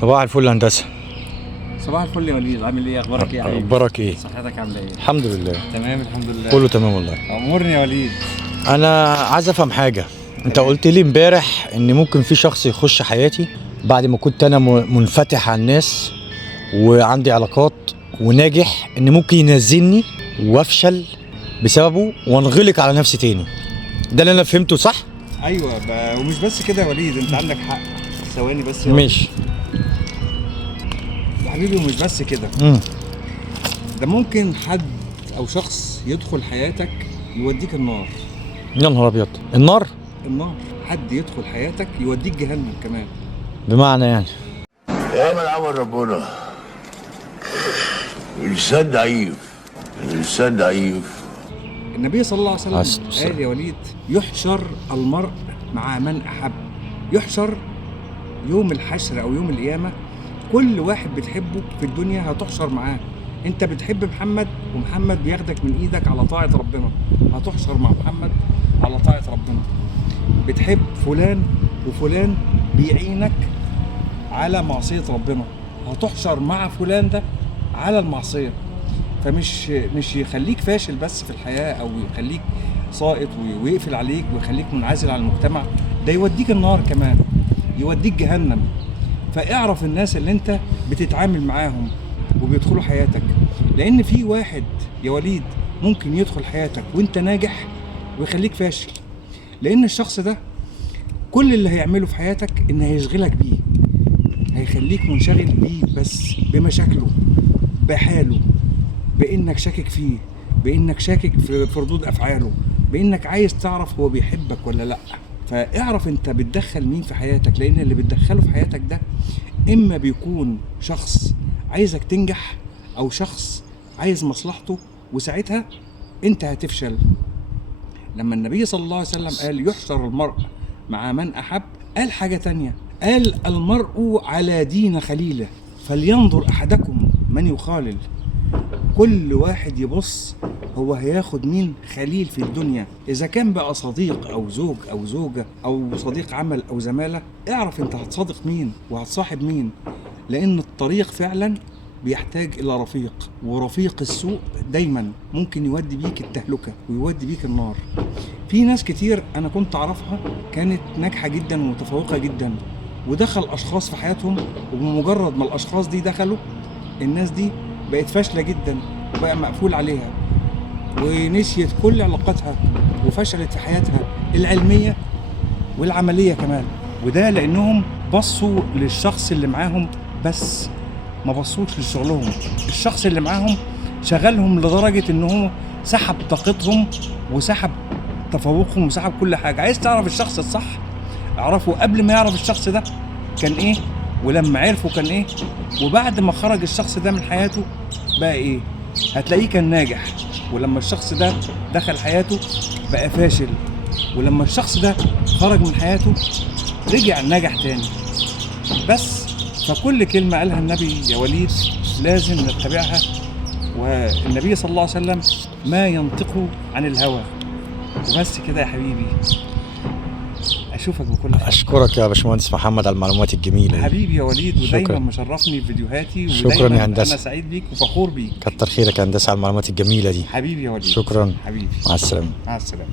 صباح الفل يا هندسه. صباح الفل يا وليد، عامل ايه؟ اخبارك ايه يا حبيبي؟ اخبارك ايه؟ صحتك عامله ايه؟ الحمد لله تمام الحمد لله. كله تمام والله. امورني يا وليد. انا عايز افهم حاجه. انت تمام. قلت لي امبارح ان ممكن في شخص يخش حياتي بعد ما كنت انا منفتح على الناس وعندي علاقات وناجح، ان ممكن ينزلني وافشل بسببه وانغلق على نفسي تاني. ده اللي انا فهمته صح؟ ايوه ومش بس كده يا وليد، انت عندك حق. ثواني بس يا ماشي يا حبيبي، ومش بس كده. ده ممكن حد او شخص يدخل حياتك يوديك النار. يا نهار ابيض، النار؟ النار. حد يدخل حياتك يوديك جهنم كمان. بمعنى يعني ايمن عمل ربنا. الانسان ضعيف، الانسان ضعيف. النبي صلى الله عليه عليه وسلم الصلاة والسلام. قال يا وليد: يحشر المرء مع من احب. يحشر يوم الحشر او يوم القيامه، كل واحد بتحبه في الدنيا هتحشر معاه. انت بتحب محمد ومحمد بياخدك من ايدك على طاعه ربنا، هتحشر مع محمد على طاعه ربنا. بتحب فلان وفلان بيعينك على معصيه ربنا، هتحشر مع فلان ده على المعصيه. فمش يخليك فاشل بس في الحياه، او يخليك ساقط ويقفل عليك ويخليك منعزل عن المجتمع، ده يوديك النار كمان، يوديك جهنم. فاعرف الناس اللي انت بتتعامل معاهم وبيدخلوا حياتك، لان في واحد يا وليد ممكن يدخل حياتك وانت ناجح ويخليك فاشل. لان الشخص ده كل اللي هيعمله في حياتك ان هيشغلك بيه، هيخليك منشغل بيه بس، بمشاكله، بحاله، بانك شاكك فيه، بانك شاكك في ردود افعاله، بانك عايز تعرف هو بيحبك ولا لا. فاعرف انت بتدخل مين في حياتك، لان اللي بتدخله في حياتك ده اما بيكون شخص عايزك تنجح او شخص عايز مصلحته، وساعتها انت هتفشل. لما النبي صلى الله عليه وسلم قال يحشر المرء مع من احب، قال حاجة تانية، قال المرء على دين خليله فلينظر احدكم من يخالل. كل واحد يبص هو هياخد مين خليل في الدنيا، اذا كان بقى صديق او زوج او زوجة او صديق عمل او زمالة. اعرف انت هتصادق مين وهتصاحب مين، لان الطريق فعلا بيحتاج الى رفيق، ورفيق السوء دايما ممكن يودي بيك التهلكة ويودي بيك النار. في ناس كتير انا كنت اعرفها كانت ناجحة جدا ومتفوقة جدا، ودخل اشخاص في حياتهم، وبمجرد ما الاشخاص دي دخلوا، الناس دي بقت فاشلة جدا وبقى مقفول عليها، ونسيت كل علاقاتها وفشلت في حياتها العلمية والعملية كمان. وده لأنهم بصوا للشخص اللي معاهم بس، ما بصوش لشغلهم. الشخص اللي معاهم شغلهم لدرجة إنه سحب طاقتهم وسحب تفوقهم وسحب كل حاجة. عايز تعرف الشخص الصح؟ اعرفه قبل ما يعرف الشخص ده كان إيه، ولما عرفه كان إيه، وبعد ما خرج الشخص ده من حياته بقى إيه. هتلاقيه كان ناجح، ولما الشخص ده دخل حياته بقى فاشل، ولما الشخص ده خرج من حياته رجع ناجح تاني. بس فكل كلمة قالها النبي يا وليد لازم نتبعها. والنبي صلى الله عليه وسلم ما ينطق عن الهوى. وبس كده يا حبيبي، اشوفك بكل خير. اشكرك يا باشمهندس محمد على المعلومات الجميله دي. حبيبي يا وليد، ودايما شكرا. مشرفني في فيديوهاتي، شكرا ودايما يا هندسة. انا سعيد بيك وفخور بيك. كتر خيرك يا هندسه على المعلومات الجميله دي. حبيبي يا وليد. شكرا. حبيبي. مع السلامه. مع السلامة.